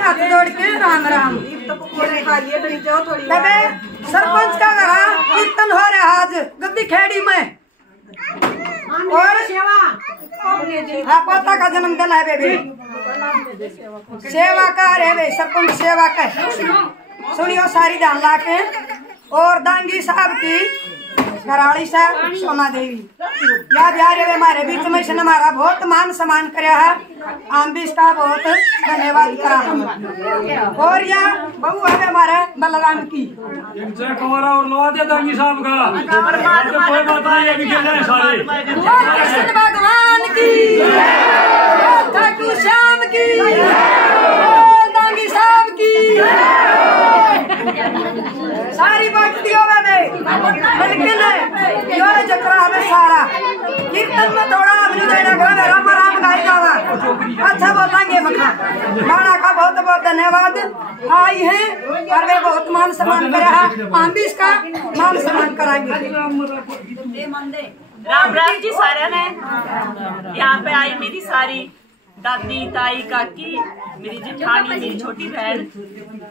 हाथ जोड़ के राम राम। सरपंच का घर कीर्तन हो रहा आज गद्दी खेड़ी में और पोता का जन्मदिन है बेबी। सेवा का है बे सरपंच सेवा का सुनियो सारी ध्यान ला के। और दांगी साहब की घराड़ी साहब सोना देवी याद यार हमारे बीच में इसने हमारा बहुत मान सम्मान कराया है। हम भी इसका बहुत धन्यवाद करा। और या बहू है हमारे बलराम की और लवा दे दांगी साहब का कृष्ण भगवान की ठाकुर श्याम की दांगी साहब की सारी बात दियो जकरा हमें सारा कीर्तन में थोड़ा राम राम गाय गावा अच्छा बोलेंगे मखा माना का बहुत बहुत धन्यवाद। आई है और वे बहुत मान सम्मान कर रहा हम भी इसका मान सम्मान कराएंगे। राम राम जी सारे ने यहाँ पे आई मेरी सारी दादी ताई काकी मेरी जेठानी मेरी छोटी बहन।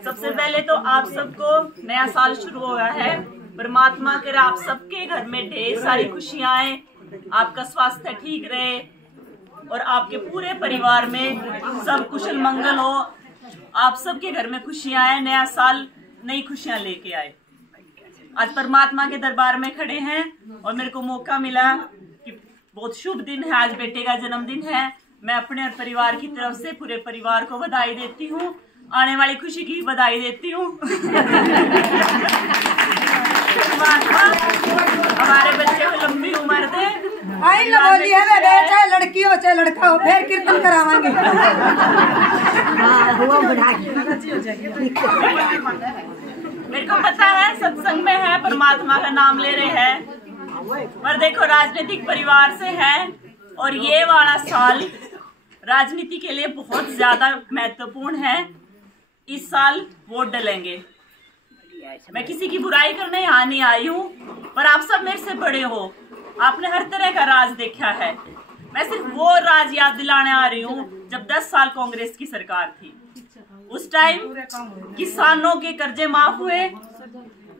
सबसे पहले तो आप सबको नया साल शुरू हुआ है। परमात्मा कर आप सबके घर में ढेर सारी खुशियां आए, आपका स्वास्थ्य ठीक रहे और आपके पूरे परिवार में सब कुशल मंगल हो। आप सबके घर में खुशियां आए, नया साल नई खुशियां लेके आए। आज परमात्मा के दरबार में खड़े हैं और मेरे को मौका मिला कि बहुत शुभ दिन है, आज बेटे का जन्मदिन है। मैं अपने और परिवार की तरफ से पूरे परिवार को बधाई देती हूँ, आने वाली खुशी की बधाई देती हूँ। हमारे बच्चे को लंबी उम्र दे। आई बोली है चाहे लड़की हो चाहे लड़का हो फिर कीर्तन करावांगे। मेरे को पता है सत्संग में है, परमात्मा का नाम ले रहे हैं, पर देखो राजनीतिक परिवार से है और ये वाला साल राजनीति के लिए बहुत ज्यादा महत्वपूर्ण है। इस साल वोट डलेंगे। मैं किसी की बुराई करने यहाँ नहीं आई हूँ, पर आप सब मेरे से बड़े हो, आपने हर तरह का राज देखा है। मैं सिर्फ वो राज याद दिलाने आ रही हूँ जब 10 साल कांग्रेस की सरकार थी। उस टाइम किसानों के कर्जे माफ हुए,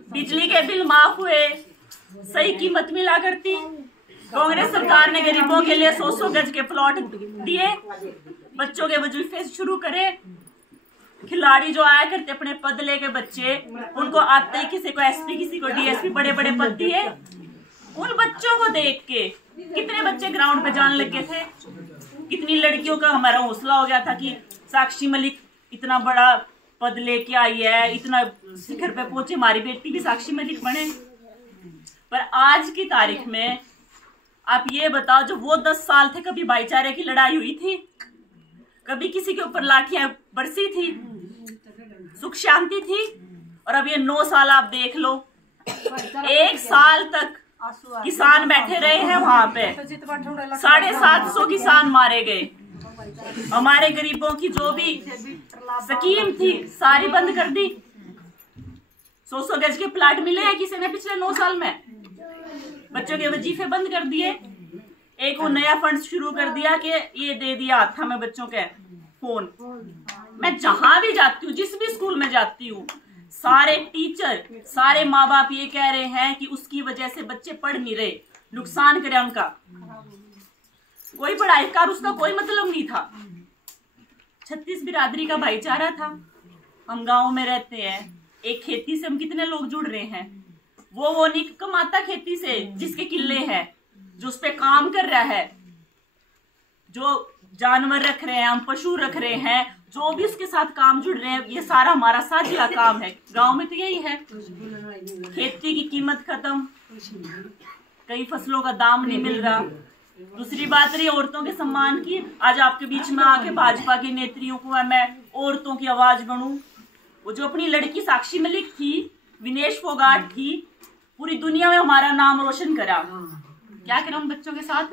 बिजली के बिल माफ हुए, सही कीमत मिला करती। कांग्रेस सरकार ने गरीबों के लिए 100-100 गज के प्लॉट दिए, बच्चों के वजीफे शुरू करे। खिलाड़ी जो आया करते अपने पद लेके बच्चे, उनको आते ही किसी को एसपी किसी को डीएसपी बड़े बड़े पद दिए। उन बच्चों को देख के कितने बच्चे ग्राउंड पे जाने लगे थे। कितनी लड़कियों का हमारा हौसला हो गया था कि साक्षी मलिक इतना बड़ा पद लेके आई है, इतना शिखर पे पहुंचे, हमारी बेटी भी साक्षी मलिक बने। पर आज की तारीख में आप ये बताओ, जो वो 10 साल थे, कभी भाईचारे की लड़ाई हुई थी? कभी किसी के ऊपर लाठियां बरसी थी? सुख शांति थी? और अब ये 9 साल आप देख लो, 1 साल तक किसान बैठे रहे हैं वहां पे, 750 किसान मारे गए। हमारे गरीबों की जो भी स्कीम थी सारी बंद कर दी। 100-100 गज के प्लाट मिले हैं किसी ने पिछले 9 साल में? बच्चों के वजीफे बंद कर दिए। एक वो नया फंड शुरू कर दिया कि ये दे दिया था मैं बच्चों के फोन। मैं जहां भी जाती हूँ, जिस भी स्कूल में जाती हूँ, सारे टीचर सारे माँ बाप ये कह रहे हैं कि उसकी वजह से बच्चे पढ़ नहीं रहे, नुकसान करे उनका। कोई पढ़ाई का उसका कोई मतलब नहीं था। 36 बिरादरी का भाईचारा था। हम गाँव में रहते हैं, एक खेती से हम कितने लोग जुड़ रहे हैं। वो नहीं कमाता खेती से जिसके किले हैं, जो उस पे काम कर रहा है, जो जानवर रख रहे हैं, हम पशु रख रहे हैं, जो भी उसके साथ काम जुड़ रहे हैं, ये सारा हमारा साझा काम है। गांव में तो यही है। खेती की कीमत खत्म, कई फसलों का दाम नहीं मिल रहा। दूसरी बात रही औरतों के सम्मान की। आज आपके बीच में आके भाजपा के नेत्रियों को मैं औरतों की आवाज बनूं। वो जो अपनी लड़की साक्षी मलिक थी, विनेश फोगाट थी, पूरी दुनिया में हमारा नाम रोशन करा। क्या करें उन बच्चों के साथ?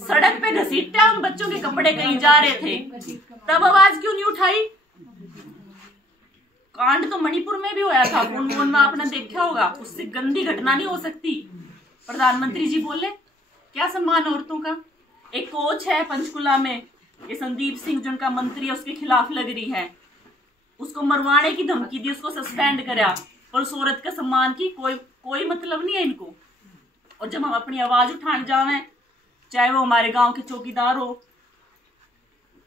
सड़क पे घसीटा उन बच्चों के कपड़े कहीं जा रहे थे, तब आवाज क्यों नहीं उठाई? कांड तो मणिपुर में भी होया था, पुनपुन में आपने देखा होगा। उससे गंदी घटना नहीं हो सकती। प्रधानमंत्री जी बोले क्या सम्मान औरतों का? एक कोच है पंचकुला में, ये संदीप सिंह जो उनका मंत्री है, उसके खिलाफ लग रही है, उसको मरवाने की धमकी दी, उसको सस्पेंड करा, और उस औरत का सम्मान की कोई मतलब नहीं है इनको। और जब हम अपनी आवाज उठाने जावे, चाहे वो हमारे गांव के चौकीदार हो,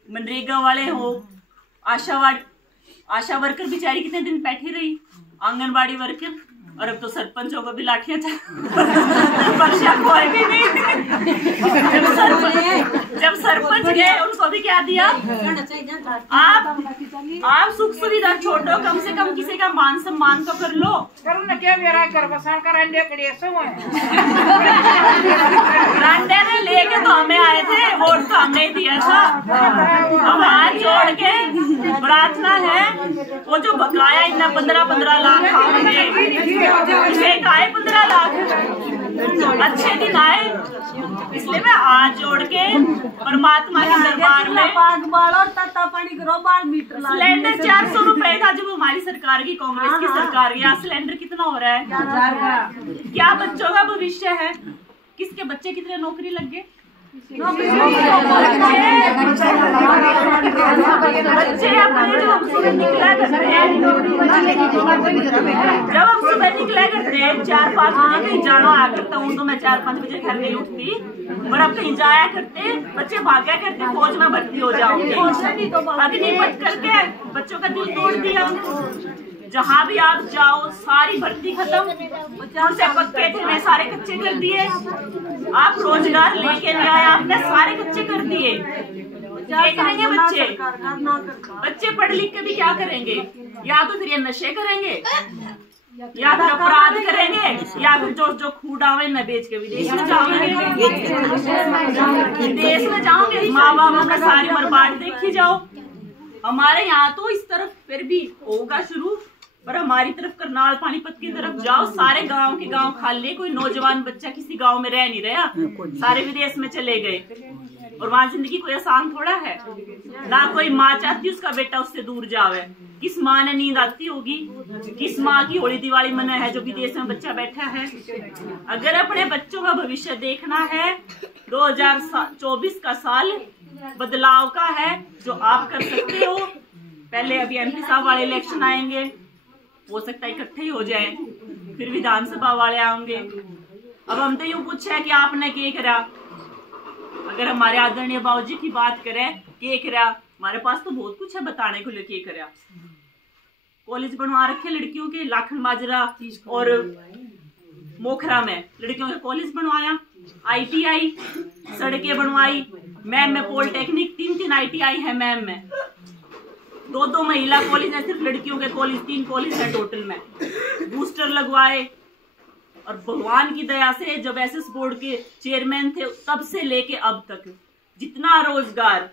मनरेगा वाले हो, आशा वर्कर बेचारी कितने दिन बैठी रही, आंगनबाड़ी वर्कर, और अब तो सरपंचों को भी लाठियां कोई भी नहीं। जब सरपंच गए उनको भी क्या दिया, आप सुख सुविधा छोड़ो, कम से कम किसी का मान सम्मान तो कर लो। रांडे ने लेके तो हमें आए थे, वोट तो हमने ही दिया था। अब हाथ जोड़ के प्रार्थना है, वो जो बकाया इतना 15 लाख आए, 15 लाख अच्छे दिन आए, इसलिए मैं हाथ जोड़ के परमात्मा के दरबार में, सिलेंडर 400 रुपए था जब हमारी सरकार की, कांग्रेस की सरकार की, आज सिलेंडर कितना हो रहा है? क्या बच्चों का भविष्य है? किसके बच्चे कितने नौकरी लग गए? बच्चे अपने जब हम सुबह निकला करते हैं, 4-5 बजे कहीं जाना आया करता हूँ, तो मैं 4-5 बजे घर नहीं उठती, पर अब कहीं जाया करते बच्चे भाग्या करते फौज में भर्ती हो जाओगे, अग्निपथ करके बच्चों का दिल तोड़ दिया। जहाँ भी आप जाओ सारी भर्ती खत्म, से पक्के थे मैं सारे कच्चे कर दिए, आप रोजगार लेके नहीं आए, आपने सारे कच्चे कर दिए। क्या करेंगे बच्चे पढ़ लिख के भी क्या करेंगे? या तो फिर ये नशे करेंगे, या फिर अपराध करेंगे, या फिर जो खूडावे न बेच के विदेश में जाओगे, विदेश में जाओगे, माँ बाप अपना सारी बर्बाद देखी जाओ। हमारे यहाँ तो इस तरफ फिर भी होगा शुरू, पर हमारी तरफ करनाल पानीपत की तरफ जाओ, सारे गांव के गांव खाली, कोई नौजवान बच्चा किसी गांव में रह नहीं रहा, सारे विदेश में चले गए। और वहाँ जिंदगी कोई आसान थोड़ा है ना, कोई माँ चाहती उसका बेटा उससे दूर जावे। किस माँ ने नींद आती होगी, किस माँ की होली दिवाली मना है जो विदेश में बच्चा बैठा है। अगर अपने बच्चों का भविष्य देखना है, 2024 का साल बदलाव का है, जो आप कर सकते हो। पहले अभी MP साहब वाले इलेक्शन आएंगे, हो सकता है इकट्ठे ही हो जाए, फिर विधानसभा वाले आएंगे। अब हम तो यूँ पूछा है कि आपने क्या करा। अगर हमारे आदरणीय बाबूजी की बात करें, क्या करा, हमारे पास तो बहुत कुछ है बताने को लिए। क्या करा, कॉलेज बनवा रखे लड़कियों के, लाखन माजरा और मोखरा में लड़कियों के कॉलेज बनवाया, ITI सड़कें बनवाई, मैम में पॉलिटेक्निक 3 ITI है, मैम में 2 महिला कॉलेज है, सिर्फ लड़कियों के कॉलेज 3 कॉलेज है टोटल में, बूस्टर लगवाए। और भगवान की दया से जब SS बोर्ड के चेयरमैन थे तब से लेके अब तक जितना रोजगार,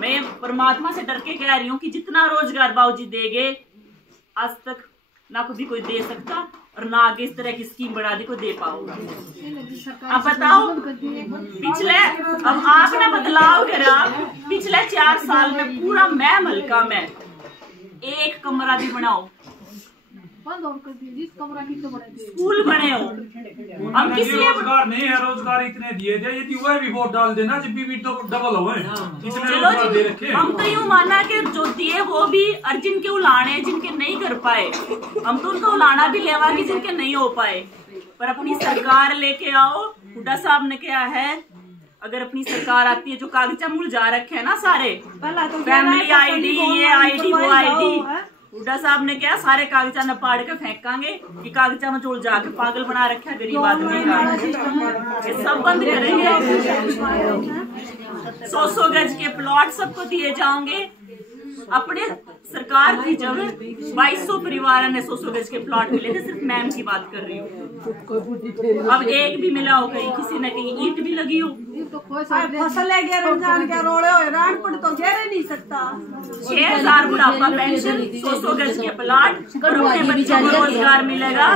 मैं परमात्मा से डर के कह रही हूँ कि जितना रोजगार बाबूजी देंगे आज तक ना कभी कोई दे सकता, और ना आगे इस तरह की स्कीम बढ़ा दी कोई दे पाओगे। अब बताओ, पिछले अब आपने बदलाव करा, पिछले 4 साल में पूरा मैम हल्का में एक कमरा भी बनाओ, स्कूल बने हो। हम किसी रोजगार नहीं है, रोजगार इतने दिए थे, यदि वह भी वोट डाल देना जब भी तो डबल हो चलो दे रखे। हम तो यूँ माना कि जो दिए वो भी, और जिनके उलाने जिनके नहीं कर पाए, हम तो उनको उलाना भी लेवांगे जिनके नहीं हो पाए। पर अपनी सरकार लेके आओ। हुड्डा साहब ने क्या है, अगर अपनी सरकार आती है, जो कागजा मुरझा रखे है ना सारे, फैमिली ID, ये ID, वो ID, हुड्डा साहब ने क्या सारे कागजा न पाड़ के फेंकांगे कि कागजा में जोड़ जाके पागल बना रखा गरीब आदमी का, ये सब बंद करेंगे। 100 गज के प्लॉट सबको दिए जाओगे। अपने सरकार थी जब 2200 परिवार ने 100 गज के प्लॉट मिले थे, सिर्फ मैम की बात कर रही हूँ। अब एक भी मिला हो, कहीं किसी न कहीं ईंट भी लगी हो। फसल है गया रमजान के रोड़े हो, रान पड़ तो घेर नहीं सकता। 6000 बुढ़ापा पेंशन, 100 गज के प्लॉट, और अपने बच्चों को रोजगार मिलेगा।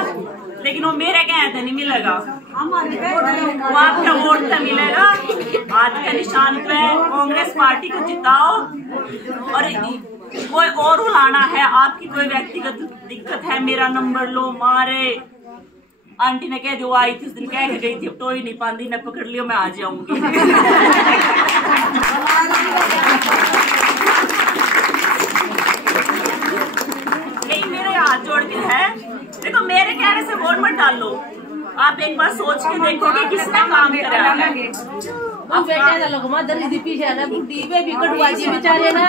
लेकिन वो मेरे कहते नहीं मिलेगा, वो आपका वोट तो मिलेगा। हाथ के निशान पे कांग्रेस पार्टी को जिताओ, और कोई और उलाना है, आपकी कोई व्यक्तिगत दिक्कत है, मेरा नंबर लो, मारे आंटी ने कह दिया वो आई थी उस दिन कह के गई थी, अब तो ही नहीं पाती न पकड़ लियो मैं आ जाऊंगी। यही मेरे हाथ जोड़ के है। देखो मेरे कहने से वोट मत डालो, आप एक बार सोच के देखो कि किसने काम करा है। अब बेटे का लोग मत दली दी पीछे ना बुड्ढी पे भी कटवा जी बेचारे ना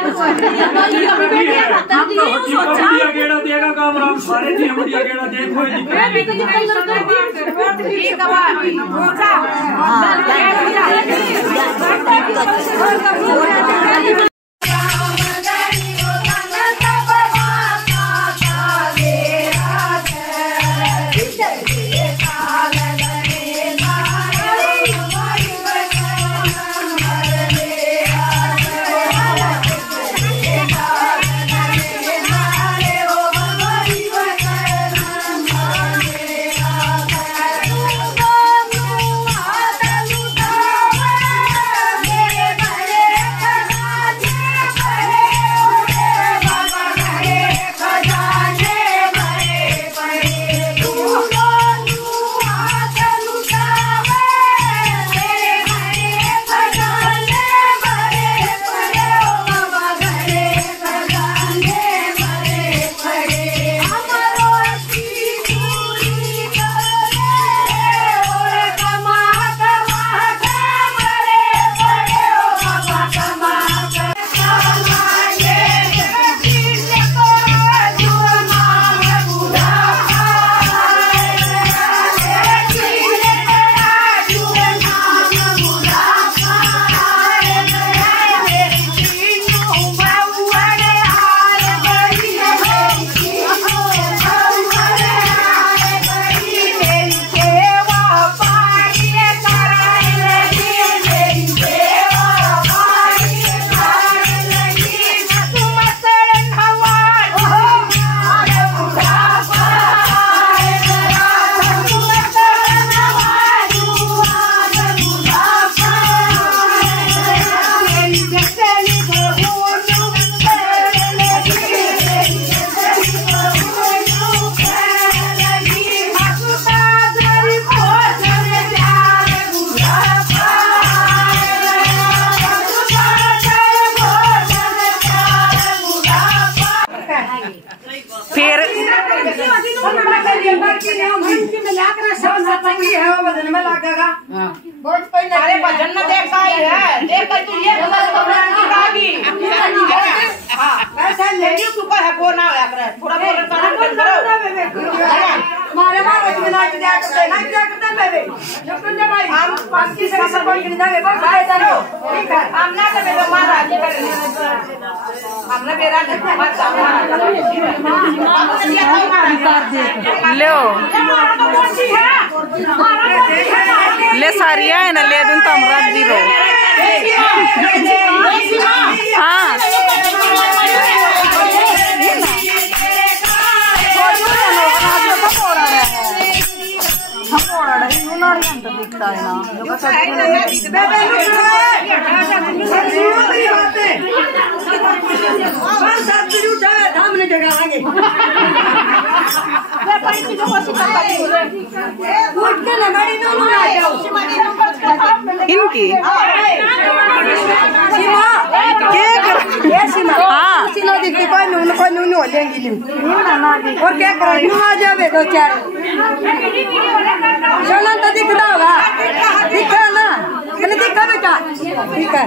बढ़िया गेड़ा देगा काम राम सारे जी बढ़िया गेड़ा देखो मैं भी तो निकल कर ठीक है। अरे भजन न देखा ही है, देख कर तू ये ऐसा लेडी के ऊपर है वो ना आया करे थोड़ा बोल करो मारे मारो बिना क्या करते ना क्या करते बेबे जब तुम जब भाई हम पास की से सब कोई नहीं बस भाई जानो ठीक है हमने तो मेरा मारा के कर हमने मेरा मत लो ले सारिया है ना ले दूं तमरा जीरो हाँ दिखता है ना इनकी और क्या करें आ जावे दो चार चलो तो दिखता होगा दिखा ना दिखा बेटा ठीक है